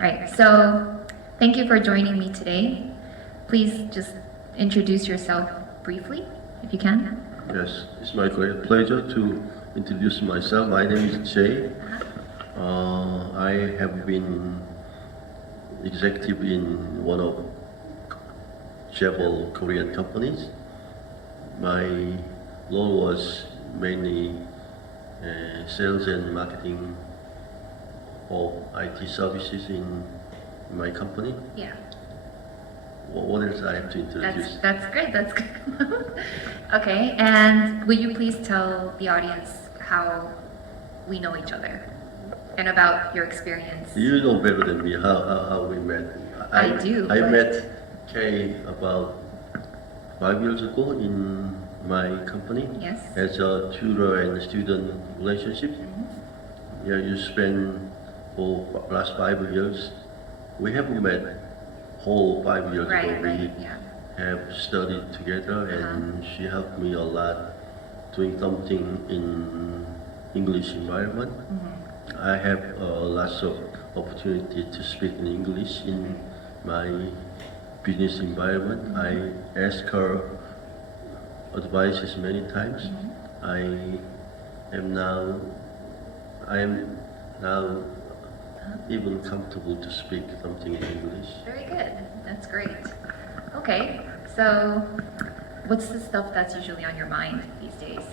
Right, so thank you for joining me today. Please just introduce yourself briefly, if you can. Yes, it's my great pleasure to introduce myself. My name is Jay. I have been executive in one of several Korean companies. My role was mainly sales and marketing of IT services in my company. Yeah. What else I have to introduce? That's great. That's good. Okay, and will you please tell the audience how we know each other and about your experience? You know better than me how we met. I do, I but- met Kay about 5 years ago in my company. Yes. As a tutor and student relationship. Yeah, you spend for last 5 years. We haven't met whole 5 years Right, ago. right, We yeah. have studied together, and she helped me a lot doing something in English environment. I have lots of opportunity to speak in English in my business environment. I ask her advices many times. I am now even comfortable to speak something in English. Very good. That's great. Okay, so what's the stuff that's usually on your mind these days?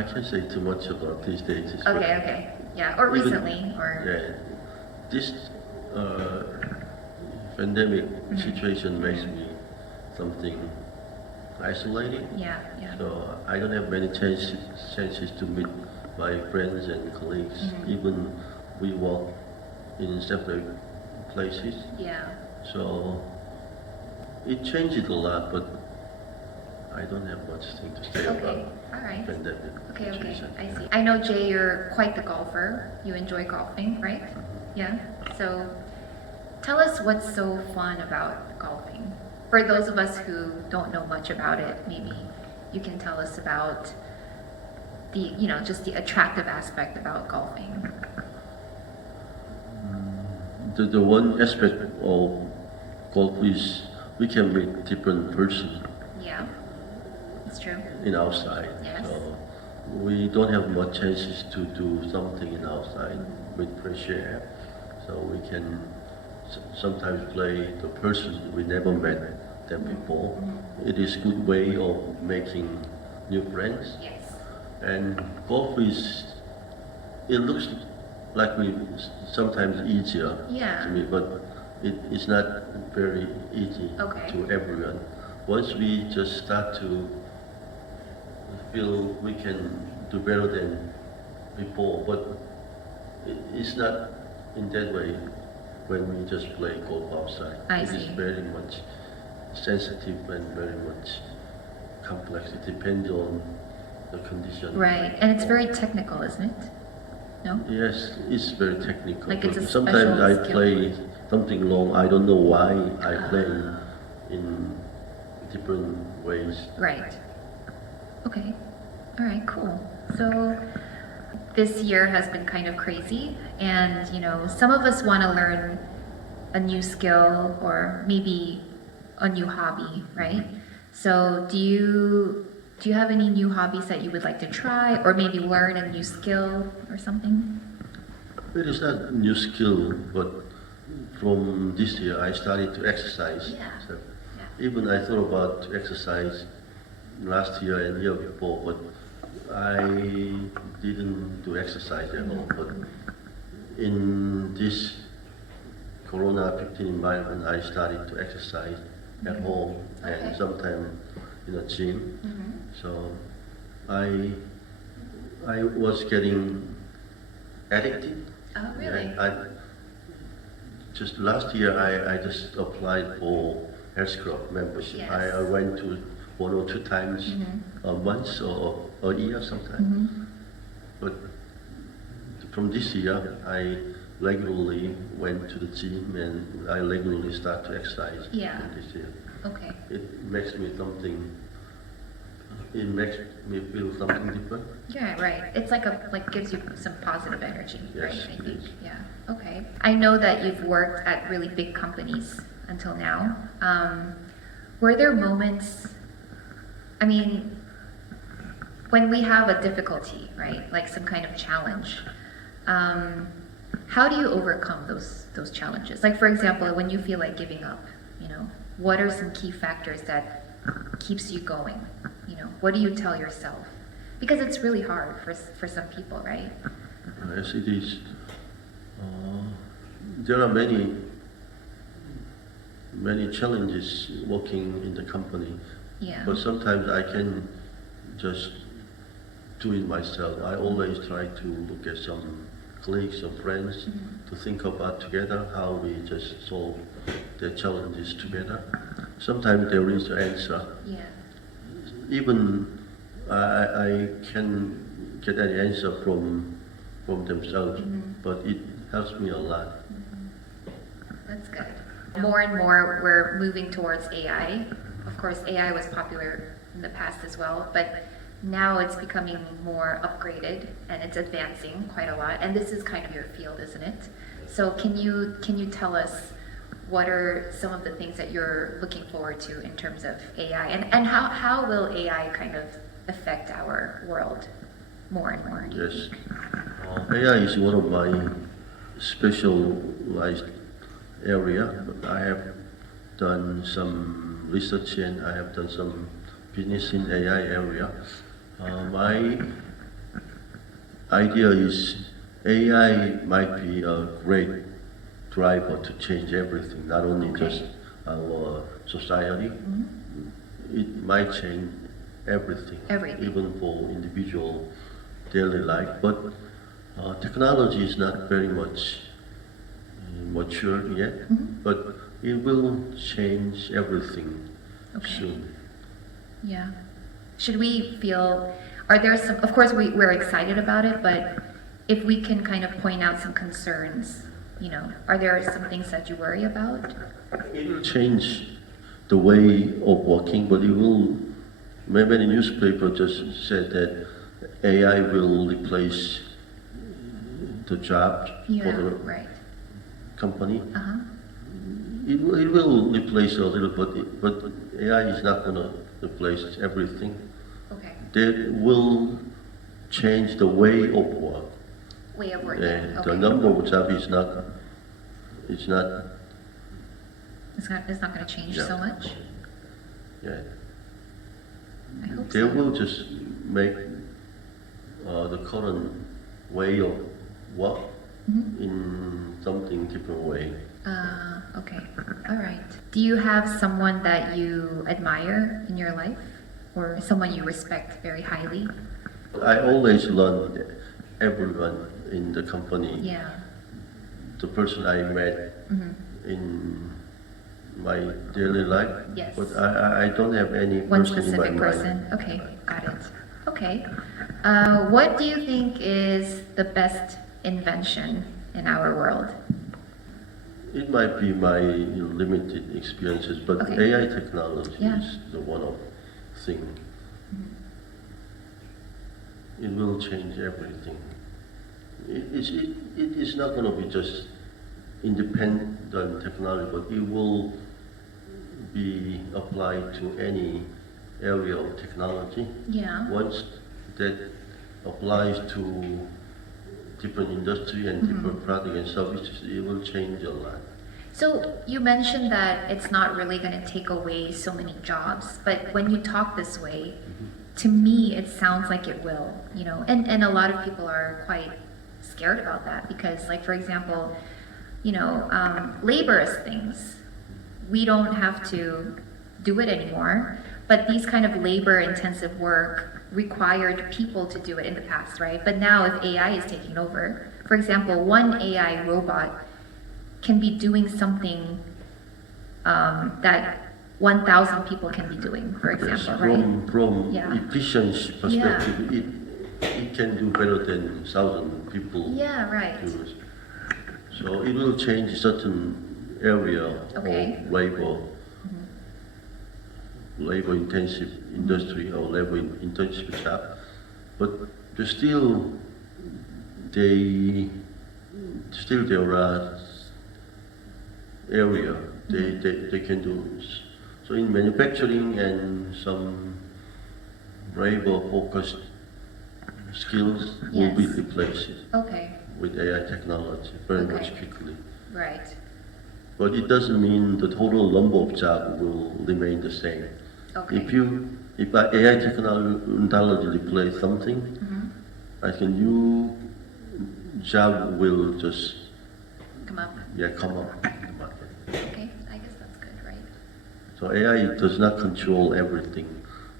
I can't say too much about these days. Okay. Yeah, or Even- recently, or... Yeah, this pandemic situation makes me something isolated. Yeah. So I don't have many chances to meet my friends and colleagues. Even we work in separate places. Yeah. So it changed a lot, but I don't have much thing to say Okay, about all right. pandemic Okay, situation. I see. I know, Jay, you're quite the golfer. You enjoy golfing, right? Yeah? So tell us what's so fun about golfing. For those of us who don't know much about it, maybe you can tell us about the, just the attractive aspect about golfing. The one aspect of golf is we can meet different person Yeah, it's true. in outside. Yes. So we don't have much chances to do something in outside with fresh air. So we can sometimes play the person we never met them before. It is good way of making new friends. Yes. And golf it looks like sometimes easier Yeah. to me, but it's not very easy Okay. to everyone. Once we just start to feel we can do better than before, but it's not in that way when we just play golf outside. I It is see. very much sensitive and very much complex. It depends on the condition. Right, and it's very technical, isn't it? No? Yes, it's very technical. Like it's a but sometimes special I skill. play something wrong. I don't know why I play Ah. in different ways. Right. Okay. All right, cool. So this year has been kind of crazy, and some of us want to learn a new skill or maybe a new hobby, right? So do you have any new hobbies that you would like to try, or maybe learn a new skill or something? It is not a new skill, but from this year I started to exercise. Yeah. So Yeah. even I thought about to exercise last year and year before, but I didn't do exercise at all. But in this Corona-15 environment, I started to exercise at home Okay. and sometimes in a gym. So I was getting addicted. Oh, really? Just last year, I just applied for health club membership. Yes. I went to 1 or 2 times a month or a year sometimes. But from this year, I regularly went to the gym and I regularly start to exercise. Yeah. From this year. Okay. It makes me feel something different. Yeah, right. It's like gives you some positive energy, right? Yes, I it think. is. Yeah. Okay. I know that you've worked at really big companies until now. Were there moments, I mean, when we have a difficulty, right, like some kind of challenge, how do you overcome those challenges? Like, for example, when you feel like giving up, you know, what are some key factors that keeps you going? You know, what do you tell yourself? Because it's really hard for some people, right? Yes, it is. There are many challenges working in the company, Yeah. but sometimes I can just do it myself. I always try to look at some colleagues or friends to think about together how we just solve the challenges together. Sometimes there is an answer. Yeah. Even I can get an answer from themselves, but it helps me a lot. That's good. More and more, we're moving towards AI. Of course, AI was popular in the past as well, but now it's becoming more upgraded and it's advancing quite a lot. And this is kind of your field, isn't it? So can you tell us what are some of the things that you're looking forward to in terms of AI, and how will AI kind of affect our world more and more? Yes, AI is one of my specialized area. But I have done some research and I have done some business in AI area. My idea is AI might be a great driver to change everything, not only just our society. It might change everything, even for individual daily life. But technology is not very much mature yet, but it will change everything soon. Yeah. Should we feel, are there some, of course we're excited about it, but if we can kind of point out some concerns, you know, are there some things that you worry about? It will change the way of working, but it will, many newspapers just said that AI will replace the job for the company. It will replace a little bit, but AI is not going to replace everything. Okay. That will change the way of work. Way of working. And Okay. the number of jobs is not. It's not going to change so much. Yeah. I hope They so. will just make the current way of work in something different way. Okay. All right. Do you have someone that you admire in your life, or someone you respect very highly? I always learn everyone in the company. Yeah. The person I met in my daily life. Yes. But I don't have any One person in my specific person. mind. Okay, got it. Okay. What do you think is the best invention in our world? It might be my limited experiences, but AI technology is the one of thing. It will change everything. It is not going to be just independent technology, but it will be applied to any area of technology. Yeah. Once that applies to different industry and different product and services, it will change a lot. So you mentioned that it's not really going to take away so many jobs, but when you talk this way, to me it sounds like it will, you know, and a lot of people are quite scared about that because, like, for example, you know, laborious things, we don't have to do it anymore, but these kind of labor intensive work required people to do it in the past, right? But now if AI is taking over, for example, one AI robot can be doing something that 1,000 people can be doing, for example, right? From efficiency perspective, it can do better than 1,000 people. Yeah, right. Do. So it will change certain area of labor intensive industry or labor intensive job, but still they still there are area they can do. So in manufacturing and some labor-focused skills will be Yes. replaced Okay. with AI technology very much Okay. quickly. Right. But it doesn't mean the total number of jobs will remain the same. Okay. If AI technology replace something, I think new job will just Come up. come up in the market. Okay. I guess that's good, right? So AI does not control everything.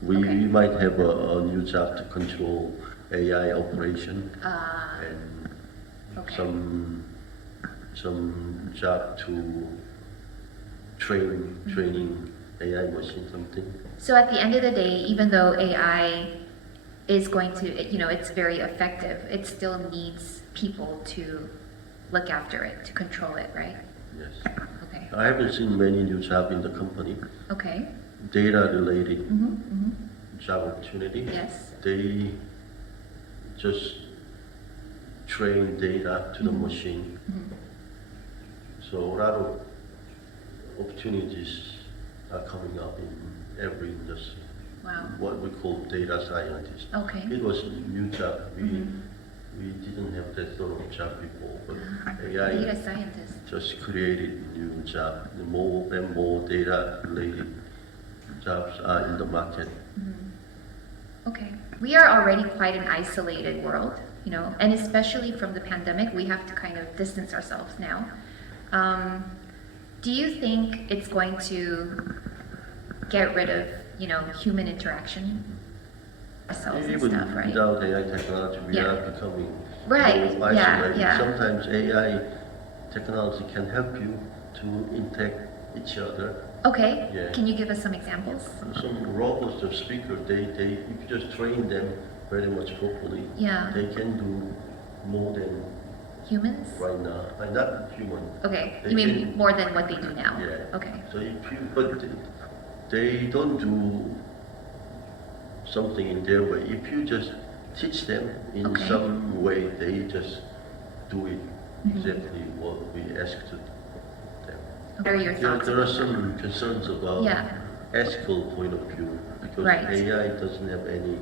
We Okay. might have a new job to control AI operation and Okay. some job to training AI machine something. So at the end of the day, even though AI is going to, it's very effective, it still needs people to look after it, to control it, right? Yes. Okay. I haven't seen many new jobs in the company. Okay. Data related Mm-hmm. job opportunity. Yes. They just train data to the machine. So a lot of opportunities are coming up in every industry. Wow. What we call data scientist. Okay. It was a new job. We didn't have that sort of job before, but AI Data scientist. just created new job. The more and more data related jobs are in the market. Okay. We are already quite an isolated world, and especially from the pandemic, we have to kind of distance ourselves now. Do you think it's going to get rid of, human interaction? Ourselves and Even stuff, right? without AI technology, we Yeah. are becoming Right. more Yeah, isolated. yeah. Sometimes AI technology can help you to interact each other. Okay. Yeah. Can you give us some examples? Some robots or speakers, if you just train them very much properly, Yeah. they can do more than Humans? right now. Not human. Okay. They You mean can- more than what they do now? Yeah. Okay. So but they don't do something in their way. If you just teach them in Okay. some way, they just do it exactly what we ask to them. What are your thoughts? There are about some concerns about Yeah. ethical point of view because Right. AI doesn't have any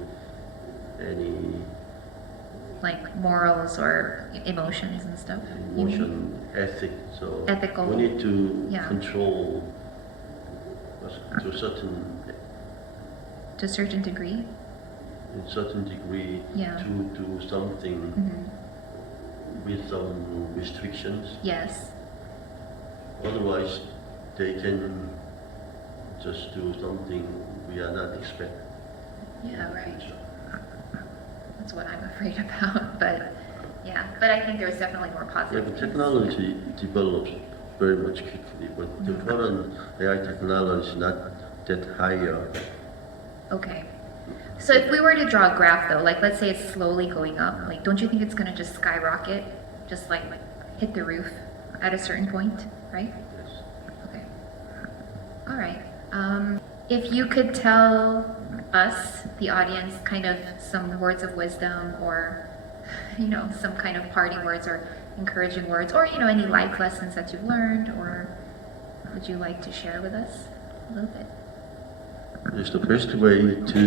like morals or emotions and stuff? You mean? emotion ethic. So Ethical. we need to Yeah. control to a To a certain degree? certain degree Yeah. to do something with some restrictions. Yes. Otherwise, they can just do something we are not expecting. Yeah, right. That's what I'm afraid about, but yeah. But I think there's definitely more Yeah, positive but things. technology develops very much quickly, but the current AI technology is not that higher. Okay. So if we were to draw a graph though, like let's say it's slowly going up, like don't you think it's gonna just skyrocket? Just like hit the roof at a certain point, right? Yes. Okay. All right. If you could tell us, the audience, kind of some words of wisdom or, some kind of parting words or encouraging words or, any life lessons that you've learned, or would you like to share with us a little bit? It's the best way to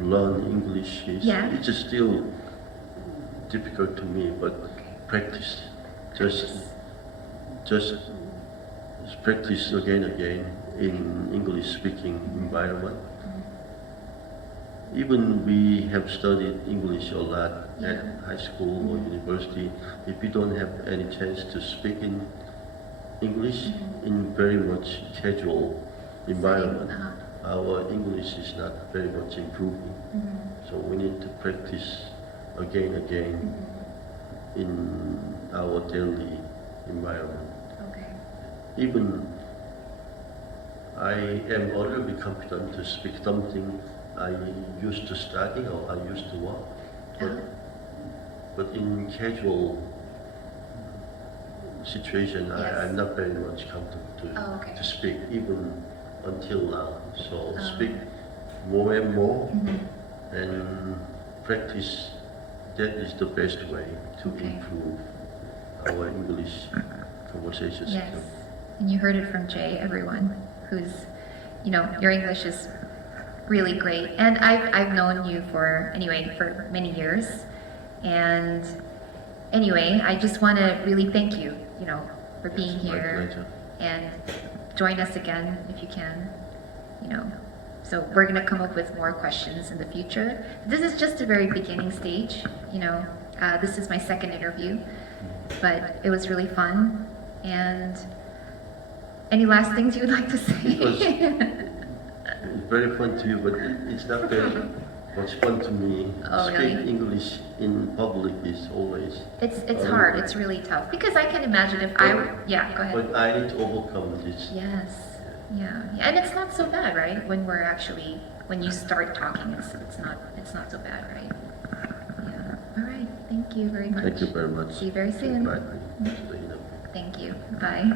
learn English. Yeah. It's still difficult to me, but practice. Just practice again in English speaking environment. Even we have studied English a lot at high school or university. If you don't have any chance to speak in English in very much casual environment, our English is not very much improving. So we need to practice again in our daily environment. Okay. Even I am a little bit confident to speak something I used to study or I used to work, but in casual situation, Yes. I'm not very much comfortable to speak even until now. So speak more and more and practice. That is the best way to improve our English conversations. Yes. And you heard it from Jay, everyone who's, your English is really great. And I've known you for many years. And anyway, I just want to really thank you, for being My here. pleasure. And join us again if you can, So we're going to come up with more questions in the future. This is just a very beginning stage, This is my second interview, but it was really fun. And any last things you would like to say? It's very fun to you, but it's not very much fun to me. Oh, Speak really? English in public is always. It's hard. It's really tough because I can imagine if yeah, go ahead. But I need to overcome this. Yes, yeah, and it's not so bad, right? When you start talking, it's not so bad, right? Yeah. All right. Thank you very much. Thank you very much. See you very soon. Bye. Thank you. Bye.